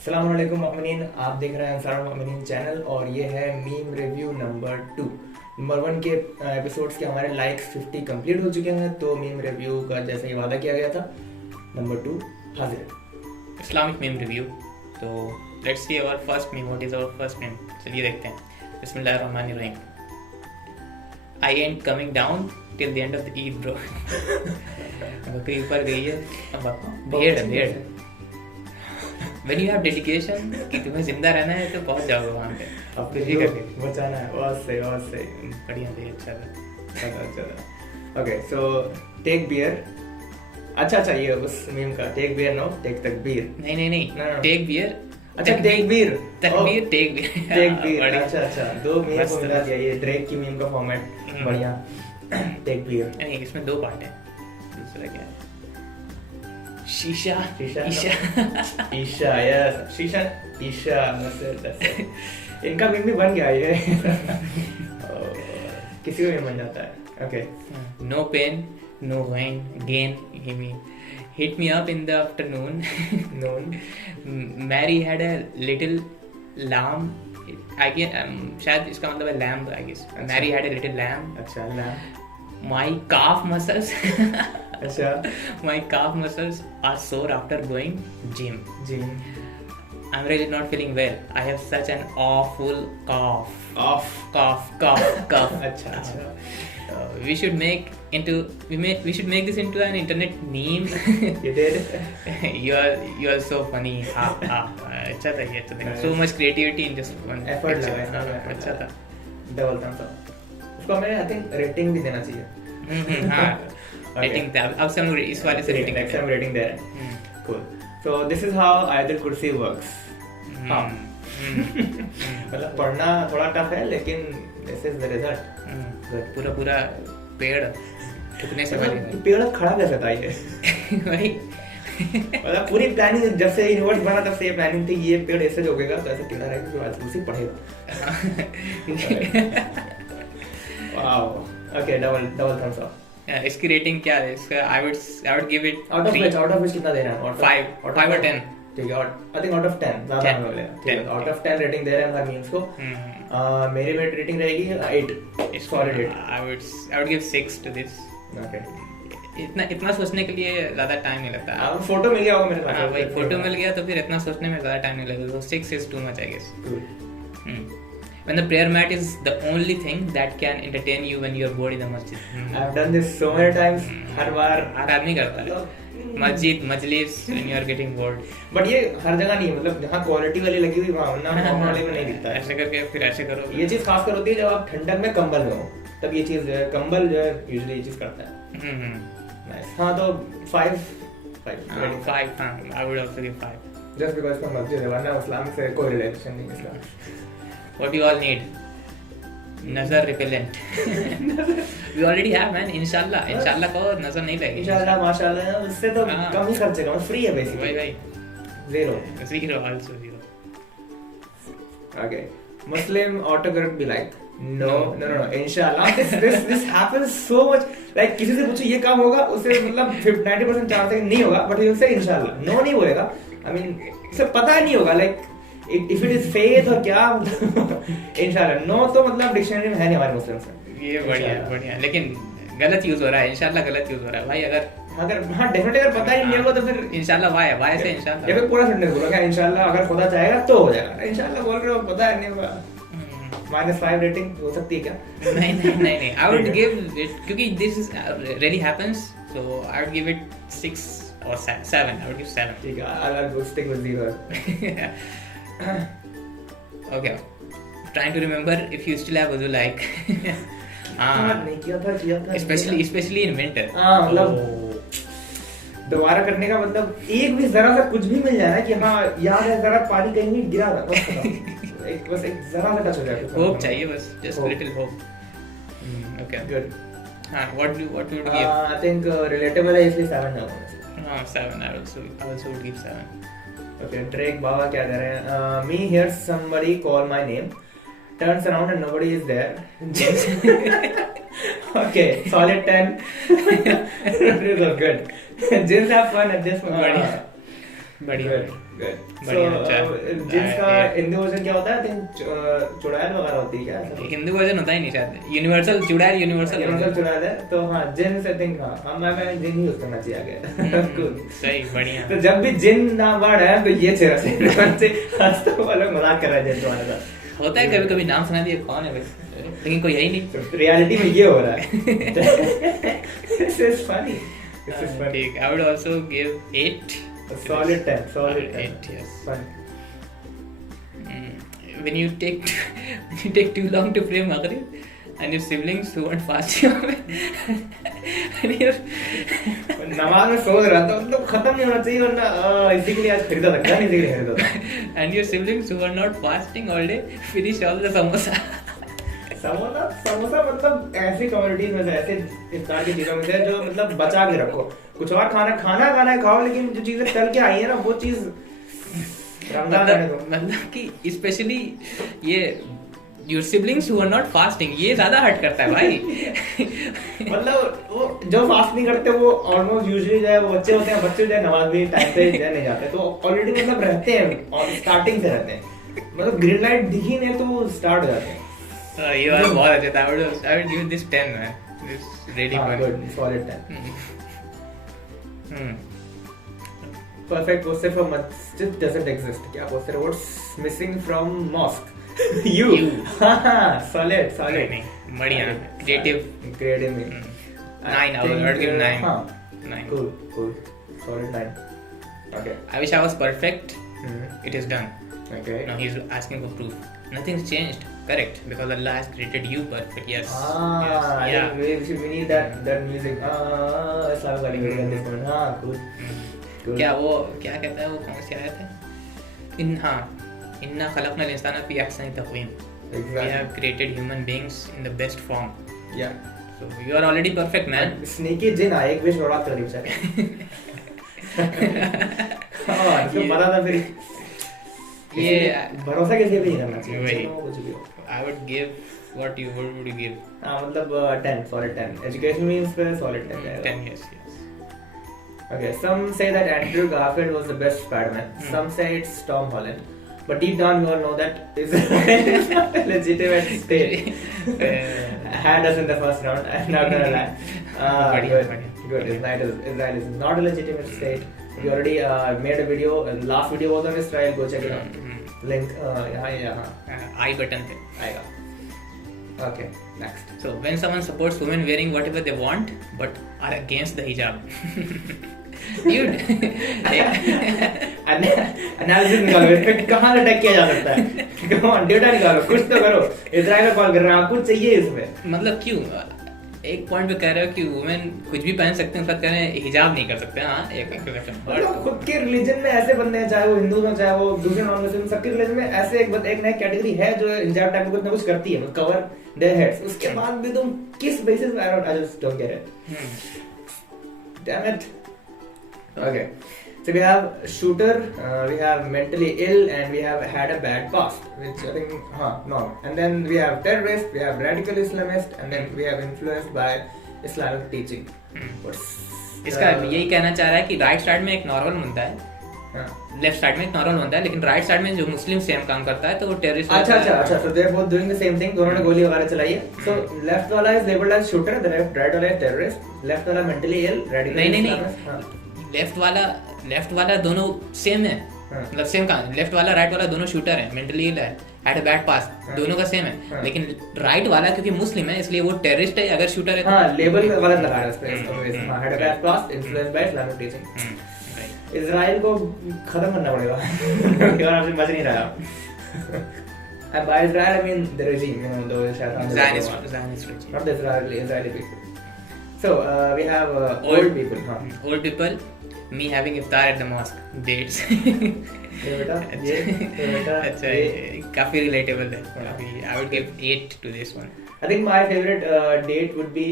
अस्सलाम वालेकुम मोमिनीन, आप देख रहे हैं अंसार मोमिनीन चैनल और ये है मीम रिव्यू नंबर 2। नंबर 1 के एपिसोड्स के हमारे लाइक्स 50 कंप्लीट हो चुके हैं, तो मीम रिव्यू का जैसे ही वादा किया गया था नंबर 2 हाजिर है। Islamic meme review. तो let's see our first meme. What is our first meme? चलिए देखते हैं। बिस्मिल्लाहिर्रहमानिर्रहीम। I and coming down till the end of the Eid bro. बकरी ऊपर गई है, भेड़। When you have dedication कि तुम्हें जिंदा रहना है तो पहुंच जाओगे वहाँ पे। अब तो करके बचाना है। बहुत सही। बढ़िया थे, अच्छा था। Okay, so take beer. अच्छा ये उस मीम का टेक बियर, नो टेक तकबीर। नहीं No. Take beer. अच्छा टेक बियर, तकबीर, टेक बियर। अच्छा दो मीम को मिला दिया। ये ड्रेक की मीम का फॉर्मेट बढ़िया। Take beer. नहीं, इसमें दो पार्ट है। दूसरा क्या है? ईशा। इनका मीम भी बन गया ये। किसी को भी बन जाता है। Okay. No pain no gain hit me up in the afternoon. Mary had a little lamb. शायद इसका मतलब है lamb, I guess. Mary had a little lamb. अच्छा, lamb. My calf muscles. अच्छा. My calf muscles are sore after going gym. I'm really not feeling well. I have such an awful cough. Cough. अच्छा. We should make this into an internet meme. You did. You are so funny. अच्छा था ये तो। So much creativity in just one Effort picture. लगा। अच्छा था। Double thumbs up. उसको हमें I think rating भी देना चाहिए। हाँ, rating था। अब से हम इस वाले से rating next time rating दे रहे हैं। Cool. So this is how Ayatul Kursi works. हाँ। मतलब पढ़ना थोड़ा टफ है, लेकिन this is the result. पूरा पेड़ कितने से बने? पेड़ खड़ा कैसे था ये? भाई मतलब पूरी प्लानिंग, जब से यूनिवर्स बना तब से ये प्लानिंग थी ये पेड़ ऐसे जो उगेगा तो ऐसे टीला रहेगा, जो आज उसी पढ़ेगा। Wow. Okay, double thumbs up. इसकी रेटिंग क्या है? इसका I would give it out of which कितना दे रहे हैं? 5 और 10। ठीक है, आई थिंक आउट ऑफ 10 ज्यादा हो गया। ठीक है, आउट ऑफ 10 रेटिंग दे रहे हैं हर मीम्स को। मेरी रेटिंग रहेगी 8। Solid 8। I would give 6 to this. Okay. इतना सोचने के लिए ज्यादा टाइम नहीं लगता। अब फोटो मिल गया होगा मेरे पास। भाई फोटो मिल गया तो फिर इतना सोचने में ज्यादा टाइम नहीं लगेगा। So 6 is too much, I guess. When the prayer mat is the only thing that can entertain you when you are bored in the masjid. I've done this so many times. हर बार हर आदमी करता है। मस्जिद मजलिस when you are getting bored. But ये हर जगह नहीं है, मतलब जहाँ क्वालिटी वाली लगी हुई वहाँ, वरना नॉर्मल वाले में नहीं दिखता है। ऐसे करके फिर ऐसे करो। ये चीज खास कर होती है जब आप ठंडक में कंबल में हो, तब ये चीज कंबल जो है यूजुअली ये चीज करता है। नाइस। हाँ तो 5 हाँ, I would also give 5. Just because का मस्जिद है, वरना इस्लाम से कोई रिलेशन नहीं है इसका। What you all need? नजर repellent. We already have, man. इंशाल्लाह को नजर नहीं लगेगी। इंशाल्लाह माशाल्लाह, उससे तो कम ही खर्चे का, फ्री है बेसिकली। भाई zero also zero. Okay. Muslim autocorrect be like no. Inshallah. This happens so much. Like किसी से पूछो ये काम होगा, उससे मतलब 90% चांस है कि नहीं होगा, but उससे इंशाल्लाह no नहीं बोलेगा। I mean इसे पता ही नहीं होगा, like if it is faith और क्या इंशाल्लाह no तो मतलब डिक्शनरी में है नहीं हमारे मुस्लिम से। ये बढ़िया, लेकिन गलत यूज हो रहा है। इंशाल्लाह गलत यूज हो रहा है भाई। अगर हाँ डेफिनेटली अगर पता ही नहीं होगा तो फिर इंशाल्लाह वाई से इंशाल्लाह, या फिर पूरा सेंटेंस बोलो क्या इंशाल्लाह अगर खुदा चाहेगा तो हो जाएगा। इंशाल्लाह बोल रहे हो, पता है नहीं होगा। -5 रेटिंग हो सकती है क्या? नहीं I would give it, क्योंकि this is really happens, so I would give it 6 or 7. I would give 7. ठीक है, I'll go stick with 0. Okay, trying to remember if you still have wudu like. नहीं किया था especially in winter. हाँ, मतलब दोबारा करने का मतलब एक भी जरा सा कुछ भी मिल जाए ना कि हाँ याद है जरा पानी कहीं नहीं गिरा था, बस एक जरा सा टच हो जाए। होप चाहिए बस, just little hope. Okay, good. What would you give? I think relatable है इसलिए 7 है। 7. I also would give 7. Okay, Drake बाबा क्या कह रहे हैं? Me hears somebody call my name, turns around and nobody is there. Okay, solid 10. This was good. Just have fun at this point. बढ़िया। Jeans का Hindi version क्या होता है? I think चुड़ैल वगैरह होती है क्या? हिंदी वर्जन होता ही नहीं शायद, यूनिवर्सल चुड़ैल, यूनिवर्सल चुड़ैल है। तो हाँ जिन्स आई थिंक, हाँ मैं जिन यूज करना चाहिए आगे। सही, बढ़िया। तो जब भी जिन नाम वर्ड है तो ये चेहरा से आज तो वो लोग मजाक कर रहे हैं जिन तुम्हारे साथ। होता है कभी कभी, नाम सुना दिया कौन है भाई, लेकिन कोई यही नहीं। रियलिटी में ये हो रहा है। This is funny. ठीक, I would also give 8. Solid 10. Solid 8, yes. Fun. When you take too long to play Maghrib and your siblings who weren't fasting and your नमाज में सोच रहा था, मतलब खत्म नहीं होना चाहिए वरना इसी के लिए आज खरीदा था, इसी के लिए खरीदा था। and your siblings who were not fasting all day finish all the samosa. Samosa मतलब ऐसी कम्युनिटीज में से, ऐसे इफ्तार की चीजों में से जो मतलब बचा के रखो। कुछ और खाना खाओ, लेकिन जो चीजें तल के आई है ना वो चीज मतलब कि स्पेशली ये your siblings who are not fasting, ये ज्यादा हर्ट करता है भाई। मतलब वो जो फास्ट नहीं करते वो ऑलमोस्ट यूजुअली जो है वो बच्चे होते हैं, बच्चे जो है नमाज भी टाइम पे नहीं जाते, तो ऑलरेडी मतलब रहते हैं और स्टार्टिंग से रहते हैं, मतलब ग्रीन लाइट दिखी नहीं तो वो स्टार्ट हो जाते हैं। ये वाला बहुत अच्छा था। I would give this 10 man. This really fun. Good, solid 10. Perfect. वो सिर्फ masjid doesn't exist. क्या वो सिर्फ what's missing from mosque? You. Solid. नहीं, बढ़िया, creative में 9 I would give 9. 9. Cool. Solid 9. Okay. I wish I was perfect. It is done. Okay. Now he's asking for proof. Nothing's changed. Correct, because Allah has created you perfect. Yes. Yes. Yeah. We need that music. Islamic animation at this point. Cool. क्या वो क्या कहता है, वो कौन सी आयत है? इन्ना खलक़नल इंसाना फी अहसनि तक़वीम. We have created human beings in the best form. Yeah. So you are already perfect, man. Sneaky जिन आए एक विश बर्बाद कर दी बेचारे। इसको पता था फिर ये भरोसा कैसे भी नहीं करना चाहिए कुछ भी हो। I would give what would you give? मतलब 10, solid 10. Education means solid 10. 10, yes. Okay, some say that Andrew Garfield was the best Spider-Man. Some say it's Tom Holland. But deep down, we all know that is not a legitimate state. Had us in the first round. I'm not gonna lie. Good. Israel is not a legitimate state. We already made a video. Last video was on Israel. Go check it out. Link यहाँ I button पे आएगा. Okay, next. So when someone supports women wearing whatever they want but are against the hijab, dude. Analysis निकालो, इस पे कहाँ से attack किया जा सकता है? Come on, डेटा निकालो, कुछ तो करो. इजराइल को कॉल कर रहे हैं, आपको चाहिए इसमें. मतलब क्यों? एक पॉइंट पे कह रहे हो कि वुमेन कुछ भी पहन सकते हैं, साथ कह रहे हैं हिजाब नहीं कर सकते। हाँ, एक मतलब खुद के रिलीजन में ऐसे बंदे हैं, चाहे वो हिंदू हो चाहे वो दूसरे नॉन मुस्लिम, सबके रिलीजन में ऐसे एक नई कैटेगरी है जो हिजाब टाइप का कुछ करती है, कवर देयर हेड्स। उसके बाद भी तुम किस बेसिस पे I just don't get it. Damn it. Okay, so we have shooter, we have mentally ill, and we have had a bad past, which I think no, and then we have terrorist, we have radical Islamist, and then we have influenced by Islamic teaching. इसका यही कहना चाह रहा है कि right side में एक normal बनता है, लेफ्ट साइड में एक नॉर्मल बनता है, लेकिन राइट साइड में जो मुस्लिम सेम काम करता है तो वो टेररिस्ट। अच्छा, so they are both doing the same thing. दोनों ने गोली वगैरह चलाई है। So left वाला is labeled as shooter, the right वाला is terrorist, left वाला mentally ill, radical Islamist। Left वाला दोनों सेम है, मतलब सेम का लेफ्ट वाला राइट वाला दोनों शूटर है, मेंटली इल है, हैड अ बैड पास, दोनों का सेम है। लेकिन राइट वाला क्योंकि मुस्लिम है इसलिए वो टेररिस्ट है, अगर शूटर है तो लेबल गलत लगाया है इसमें। Had a bad pass, influenced by Islamic teaching. Israel को खत्म करना पड़ेगा यार, आपसे बच नहीं रहा। And by Israel I mean the regime, the Zionist regime, not the Israeli people. So we have old people. Old people. Me having iftar at the mosque. Dates. ये बेटा अच्छा, काफी relatable है। I would give 8 to this one. I think my favorite date would be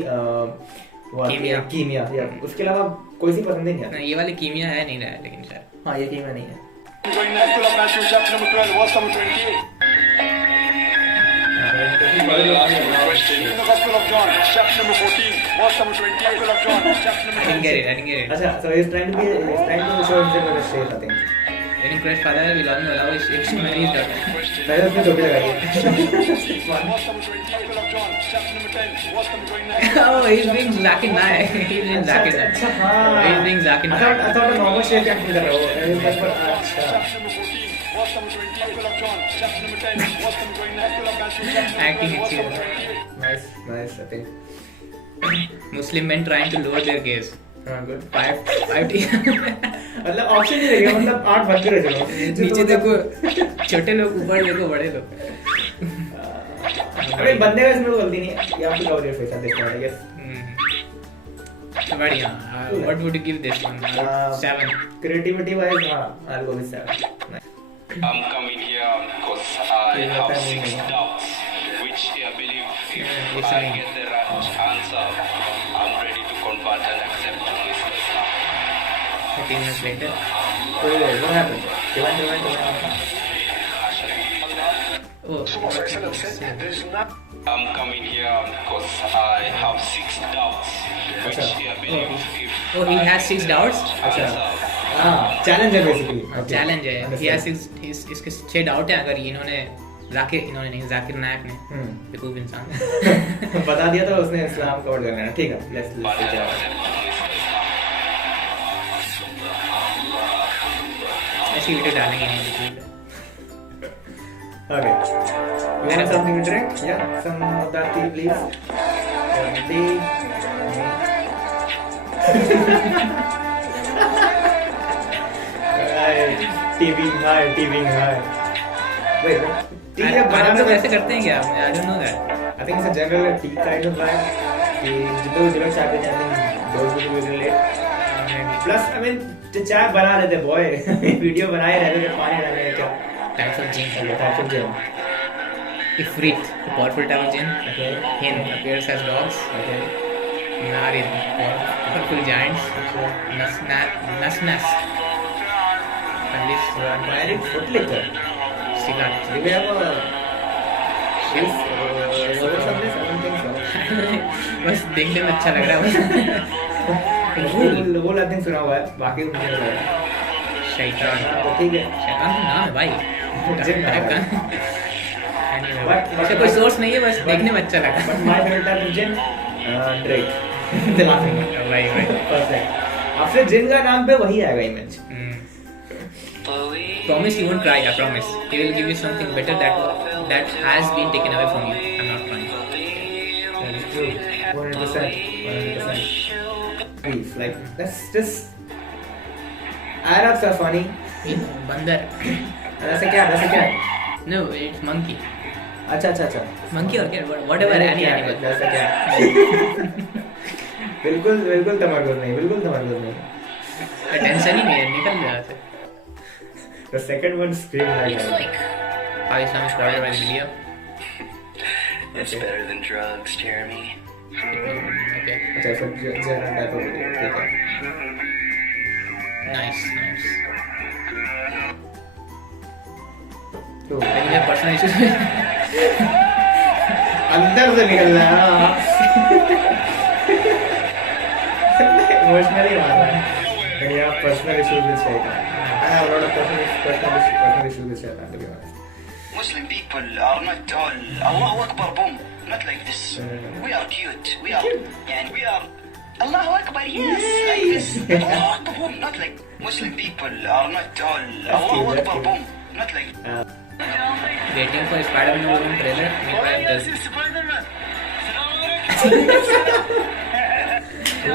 कीमिया। उसके अलावा कोई सी पसंद नहीं है। ये वाले कीमिया है नहीं रहा, लेकिन शायद हाँ ये कीमिया नहीं है। In the Gospel of John, chapter number 14, verse number 28. Gospel of John, chapter number 28. I didn't get it. अच्छा, so he's trying to show himself as a saint, I think. When you crush father, we'll only allow his ships to marry his daughter. पहले उसने टोपी लगाई है What's number 20? Apple of John. Chapter number 10. What's number going next? Oh, he's being Zakir Naik. He's being Zakir Naik. अच्छा हाँ He's being Zakir I Naik. thought normal शेर का acting कर रहा हो अच्छा Chapter number 14. What's number 20? Apple of John. Chapter number 10. What's number going next? Apple of Matthew. Chapter number Acting 12. What's is number here. 28? nice I think Muslim men trying to lower their gaze. हाँ good Five मतलब option नहीं रहेगा मतलब 8 बज के रह चलो नीचे देखो छोटे लोग ऊपर देखो बड़े लोग अरे बंदे का इसमें कोई गलती नहीं है you have to cover your face at this point I guess बढ़िया what would you give this one 7 creativity wise हाँ I'll go with 7 nice. I'm coming here because I have 6 doubts, which I believe if I get the right answer, I'm ready to convert and accept Islam. 13 minutes later what happened Rewind. oh I'm coming here because I have 6 doubts, which I believe if oh he has 6 doubts अच्छा हाँ challenge है basically challenge है he has 6 इसके 6 doubt है अगर इन्होंने नहीं जाकिर नायक ने बेवकूफ इंसान बता दिया तो उसने इस्लाम कवर कर लेना ठीक है let's ऐसी वीडियो डालेंगे नहीं okay you want something to drink yeah some of that tea please tea TV high wait tea जब बनाना बनाते वैसे करते हैं क्या I don't know that I think it's a general tea kind of vibe कि जो लोग चाय पीते हैं I think those who will relate plus I mean जो चाय बना रहे थे boy वीडियो बनाए रहते थे पानी डालने का क्या types of jinn types of gym Ifrit the powerful type of jinn okay Hin appears as dogs okay Nar is powerful giants Nasnas Pandis married foot liquor Sigat do we have a shoes source on this I don't think so बस देखने में अच्छा लग रहा है वो लातिन सुना हुआ है बाकी मुझे नहीं लगा शैतान तो ठीक है शैतान का नाम है भाई जिन नाम है। ऐसा कोई सोर्स नहीं है बस देखने में अच्छा लगा but my favorite type of gin Drake भाई perfect after gin का नाम पे वही आएगा image Promise you won't cry, I promise. He will give you something better that has been taken away from you. I'm not crying. that is true 100% Beef, like that's just Arabs are funny Bandar. that's a cat No, it's monkey. अच्छा Monkey or cat, whatever, any animal. that's a cat बिल्कुल तमरकुज़ नहीं tension ही नहीं है, निकल जाए से. the second one screamed like Pakistan is bordered by India. it's better than drugs, Jeremy. Okay. अच्छा सब जनरल टाइप ऑफ वीडियो ठीक है Nice. तो लेकिन ये पर्सनल इश्यूज अंदर से निकल रहा है इमोशनली मार रहा है या पर्सनल इश्यूज विद शैतान I have a lot of personal issues with shaitan to be honest Muslim people are not all Allahu Akbar boom, not like this. We are cute. We are Allahu Akbar, yes, like this. Allahu Akbar boom, not like Muslim people are not all Allahu Akbar boom, not like. waiting for Spider-Man movie trailer. Meanwhile,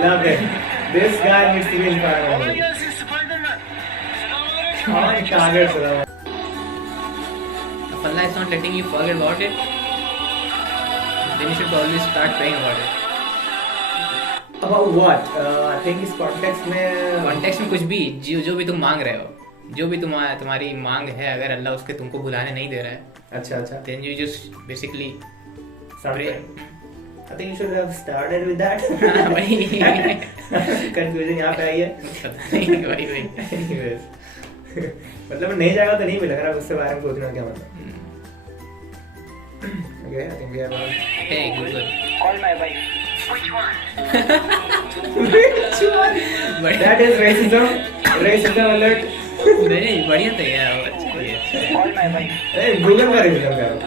love it this guy needs to be inspired on target Salam if Allah is not letting you forget about it, then you should probably start praying about it. about what I think इस context में context में कुछ भी जो भी तुम मांग रहे हो, जो भी तुम्हारी मांग है, अगर अल्लाह उसके तुमको बुलाने नहीं दे रहा है, अच्छा then you just basically pray. I think you should have started with that वही confusion यहाँ पे आई है वही Anyways, मतलब नहीं जाएगा तो नहीं मिलेगा उससे बारे में सोचना क्या मतलब okay I think we have a hey Google Call my wife. Which one? that is racism alert नहीं बढ़िया तो यार अच्छी है All my life. A Google का रिव्यू करो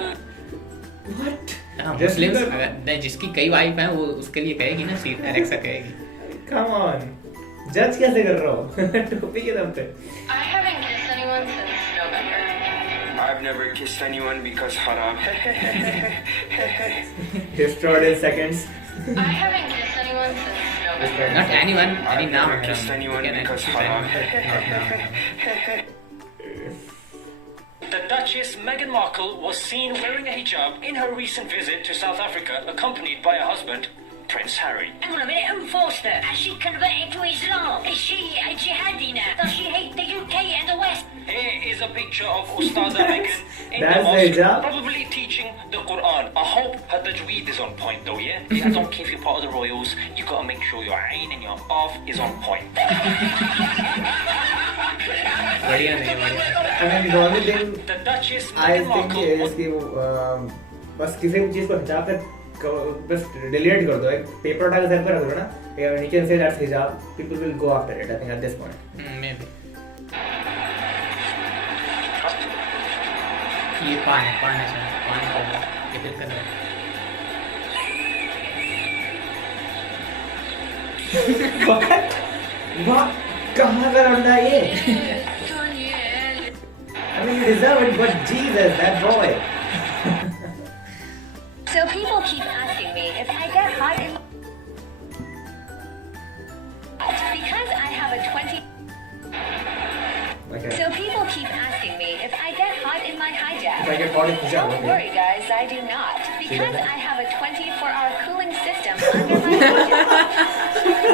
व्हाट हाँ Just मुस्लिम्स because- अगर नहीं जिसकी कई वाइफ हैं वो उसके लिए कहेगी ना सीट एलेक्सा कहेगी कम ऑन जज कैसे कर रहे हो टोपी के दम पे I haven't kissed anyone since November. I've never kissed anyone because haram. destroyed in seconds I haven't kissed anyone since November. not anyone any I've नाम never है kissed anyone Can I because kiss haram. anyone? Not now. The Duchess Meghan Markle was seen wearing a hijab in her recent visit to South Africa, accompanied by her husband, Prince Harry. Hang on a minute, who forced her? Has she converted to Islam? Is she a jihadi now? Does she hate the UK and the West? Here is a picture of Ustaza Meghan in That's the the mosque, hijab? probably teaching the Quran. I hope her tajweed is on point though, yeah? I don't care if you're part of the royals, you gotta make sure your ayn and your off is on point. बढ़िया नहीं बढ़िया I mean the only thing The Duchess I Meghan think Markle is कि वो, बस किसी भी चीज को हिजाब पे बस डिलीट कर दो एक पेपर उठा के सर पे रख दो ना या नीचे से दैट्स हिजाब people will go after it I think at this point maybe ये पान है शायद पान का ये फिर कर वाह कहाँ का लौंडा है ये I mean you deserve it but Jesus that boy So people keep asking me if I get hot in because I have a 20. okay So people keep asking me if I get hot in my hijab. if I get caught in hijab Don't okay worry, guys, I do not. Because I have a 24-hour cooling system under my hijab.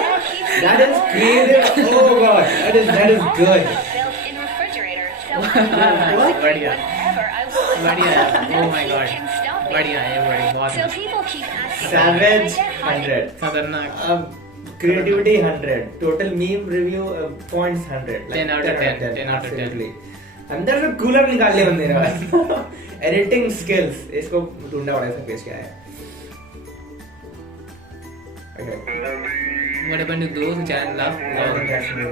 That keeps me that is warm. creative oh god that is Also good have a built-in refrigerator, so I can What? बढ़िया whenever I want. बढ़िया है oh my Nothing god can stop me. बढ़िया है बड़ी बहुत So people keep asking me savage if I get hot in 100 खतरनाक creativity 100 total meme review points 100 like 10 out of 10, 10 out of 10. absolutely अंदर से cooler निकाल लिया बंदे ने एडिटिंग स्किल्स इसको ढूंढना पड़ा इसका पेज क्या है okay what happened to those who channel love That's new.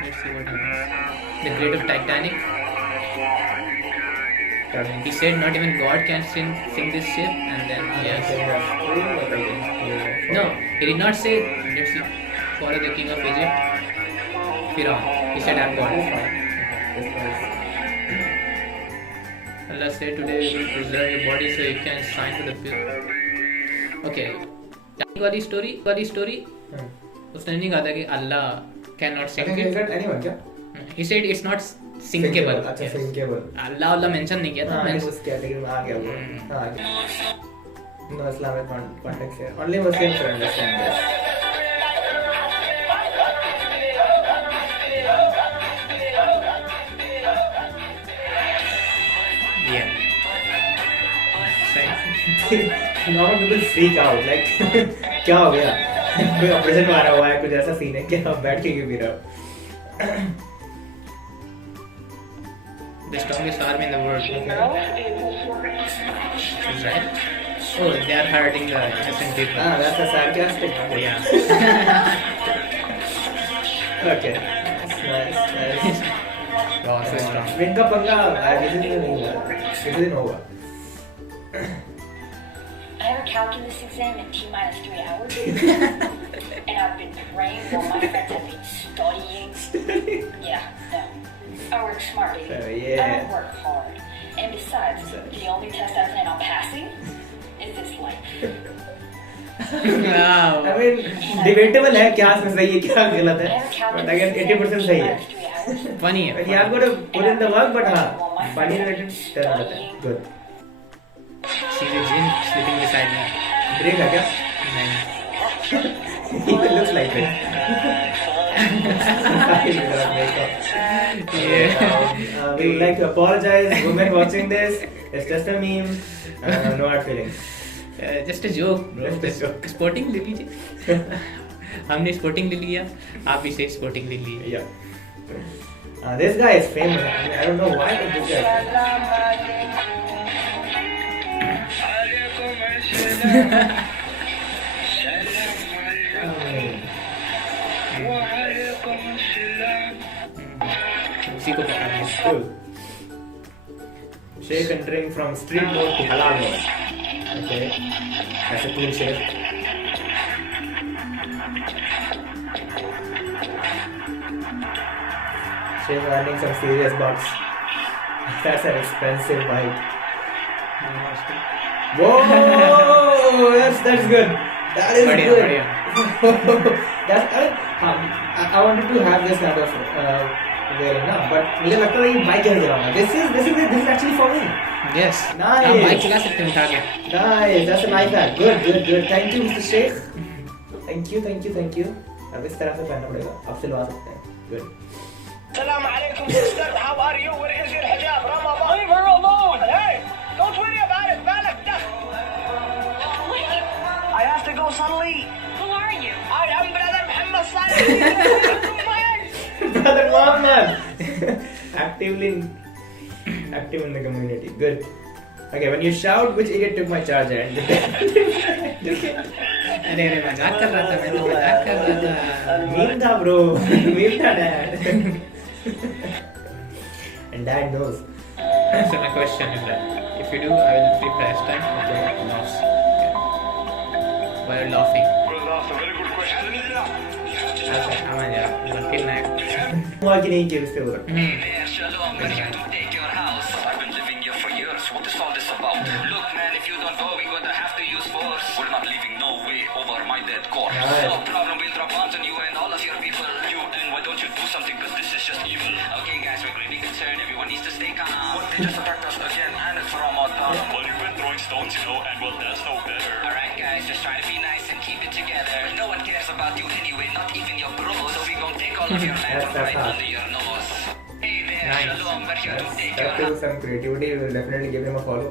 let's see what happens the great of Titanic he said not even God can sing this ship and then yes no he did not say let's see follow the king of Egypt Pharaoh he said I'm God Allah said today we will preserve your body so you can shine to the people okay Titanic वाली story उसने नहीं कहा था कि Allah cannot I sink think it is that anyone क्या he said it's not sinkable अच्छा Yes. sinkable अल्लाह अल्लाह mention नहीं किया था हाँ mention- उस कैटेगरी में आ गया वो हाँ आ गया no Islamic context here only Muslims will understand this yeah Right. normal people freak out like क्या हो गया कोई ऑपरेशन मारा हुआ है कुछ ऐसा सीन है क्या बैठ के क्यों पी रहे हो The strongest army in the world. Is right? Oh, they are hurting the innocent people. ah that's a sarcastic Yeah. okay nice Wow, so strong. Win का पंगा किसी दिन नहीं हुआ किसी दिन होगा I have a calculus exam in T-3 hours. And I've been praying while my friends have been studying. Yeah, no. I work smart, baby. So, yeah. I don't work hard. And besides, the only test I plan on passing is this life. Wow. I mean debatable है क्या सही है क्या गलत I है have a but calculus again exam 80% in सही है T-3 hours. Funny है. but you have got to put in the work but हाँ funny related 10 out of 10 good She's a jinn sleeping beside me. break है क्या नहीं. it looks like it we would like to apologize women watching this it's just a meme no hard feelings Just a joke, bro. Just a joke. Sporting ले लीजिए. हमने sporting ले लिया, आप इसे sporting ले लीजिए. yeah this guy is famous I mean, I don't know why but this guy is famous. उसी को पकड़ लिया। Cool. Sheikh entering from street mode to halal mode. Okay, that's a cool Sheikh. Sheikh earning some serious bucks. That's an expensive bike. Whoa, that's good. That is बढ़िया, good. बढ़िया। That's I wanted to have this kind of wearing ना, but मुझे लगता था कि bike कैसे चलाऊंगा. This is actually for me. Yes. Nice. आप बाइक चला सकते हैं उठा के। Nice, that's a life hack. Good. Thank you, Mr. Sheikh. Thank you. अब इस तरह से पहनना पड़ेगा. अब सिलवा सकते हैं. Good. Salam alaikum, sister. How are you? Where is your hijab? Ramadan. Leave her alone. Hey, don't worry about it. Malak, I have to go Salli. Who are you? I am brother Muhammad Salih. Brother Muhammad. Active in the community. Good. Okay, when you shout, which idiot took my charger? अरे मजाक कर रहा था मैं तो मजाक कर रहा था। Meme था bro. Meme था dad. And dad knows. So my question is that if you do, I will reply this time. Okay, loss. Why are you laughing? Well, that's a very good question. Okay, aman yaar, kill naik. हुआ कि नहीं कि उससे बोला. Shalom, we're here to take your house. I've been living here for years. What is all this about? Look, man, if you don't go, we're gonna have to use force. We're not leaving no way over my dead corpse. Nice. No problem, we'll drop bombs on you and all of your people. You, and why don't you do something? Cause this is just evil. Okay, guys, we're really concerned. Everyone needs to stay calm. What, they just attacked us again, and it's Ramadan. Well, you've been throwing stones, you know, and well, that's no better. Alright, guys, just try to be nice and keep it together. No one cares about you anyway, not even your bros. So we gon' take all of your land That's right hard. under your nose. Hey there, Nice. Shalom, we're here to take your That shows some creativity. We'll definitely give him a follow.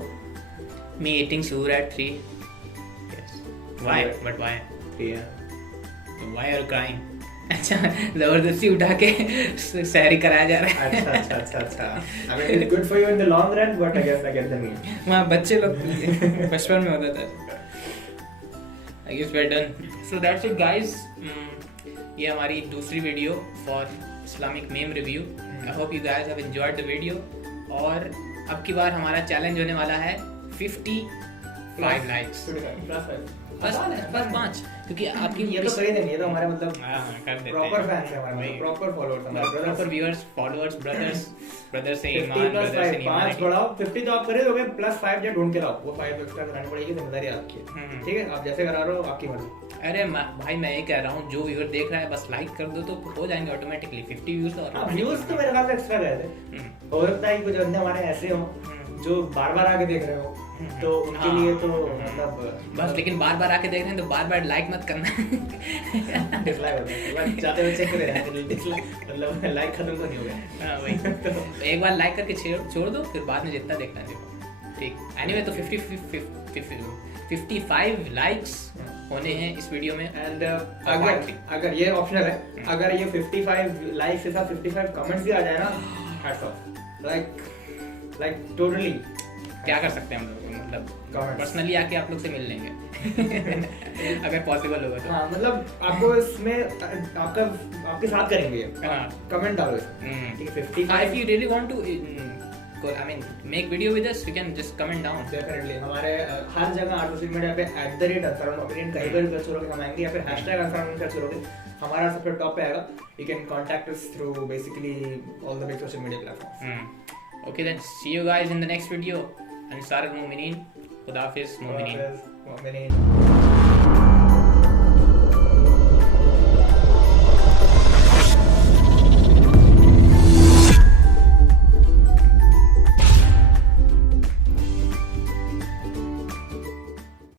Me eating soor at 3. Yes. Why? But why? Yeah. Why are you crying? अच्छा जबरदस्ती उठा के सहरी कराया जा रहा है। अच्छा. I mean, it's good for you in the long run, but I guess I get the meme. वहाँ बच्चे लोग बचपन में होता था। I guess we're done. So that's it guys. ये हमारी दूसरी video for Islamic meme review. I hope you guys have enjoyed the video. और अब की बार हमारा चैलेंज होने वाला है 55 likes. बस 5 क्योंकि आपकी ये तो कर ही देंगे. ये तो हमारे मतलब हाँ, कर देते प्रॉपर हैं। फैंस है हमारे, वही। प्रॉपर फॉलोअर्स हमारे proper brothers. Viewers followers brothers से 50 ईमान plus ब्रदर्स से 5 ईमान 5 बढ़ाओ. 50 तो आप करे दोगे, प्लस 5 जो ढूंढ के लाओ. वो 5 एक्स्ट्रा करानी पड़ेगी, जिम्मेदारी आपकी है. ठीक है, आप जैसे करा रहे हो आपकी मर्जी. अरे भाई मैं ये कह रहा हूँ जो व्यूअर देख रहा है बस लाइक कर दो तो हो जाएंगे ऑटोमेटिकली 50 व्यूज और व्यूज तो मेरे ख्याल से एक्स्ट्रा गए थे. हो सकता है कि कुछ बंदे हमारे ऐसे हो जो बार बार आके देख रहे हो, तो उनके लिए तो मतलब बस लेकिन बार बार आके देख रहे हैं तो बार बार लाइक मत करना। डिसलाइक होता है. जाते हुए चेक कर रहे हैं डिसलाइक, मतलब लाइक खत्म तो नहीं हो गया. हाँ वही तो एक बार लाइक करके छोड़ दो फिर बाद में जितना देखना है देखो. ठीक एनीवे तो 55 लाइक्स होने हैं इस वीडियो में. एंड अगर ये ऑप्शनल है, अगर ये 55 लाइक्स के साथ 55 कमेंट्स भी आ जाए ना, हैट्स ऑफ. लाइक टोटली क्या कर सकते हैं हम लोग मतलब Comments. पर्सनली आके आप लोग से मिल लेंगे अगर पॉसिबल होगा तो. हाँ, मतलब आपको इसमें आपके साथ करेंगे ये. हाँ. कमेंट डालो इसमें. ठीक है, 55 If you really want to I mean make video with us you can just comment down. Definitely हमारे हर जगह सोशल मीडिया पे @ansarunopinion कहीं पर सर्च करोगे हम आएंगे, या फिर #ansarun सर्च करोगे हमारा सबसे टॉप पे आएगा. You can contact us through basically all the big social media platforms. Okay then see you guys in the next video. Ansar al-Mu'minin. Khuda Hafiz Mu'minin. Mu'minin.